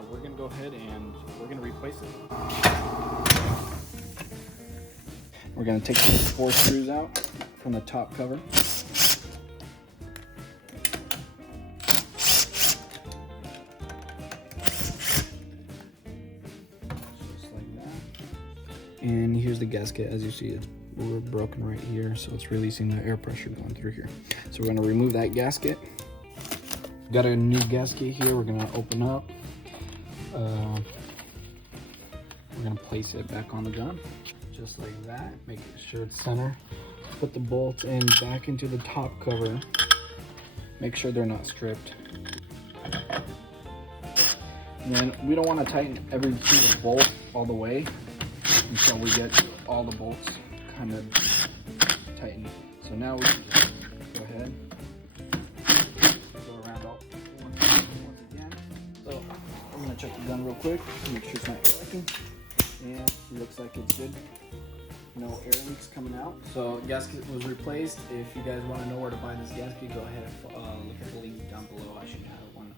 So we're gonna go ahead and we're gonna replace it. We're gonna take these 4 screws out from the top cover. Just like that. And here's the gasket. As you see, we're broken right here, so it's releasing the air pressure going through here. So we're gonna remove that gasket. Got a new gasket here. We're gonna open up. We're gonna place it back on the gun, just like that. Make sure it's center. Put the bolts in back into the top cover. Make sure they're not stripped. And then we don't want to tighten every single bolt all the way until we get all the bolts kind of tightened. So now we can just go ahead, go around all once again. So I'm gonna check the gun real quick, make sure it's not leaking. And it looks like it's good. No air leaks coming out. So gasket was replaced. If you guys want to know where to buy this gasket, go ahead and look at the link down below. I should have one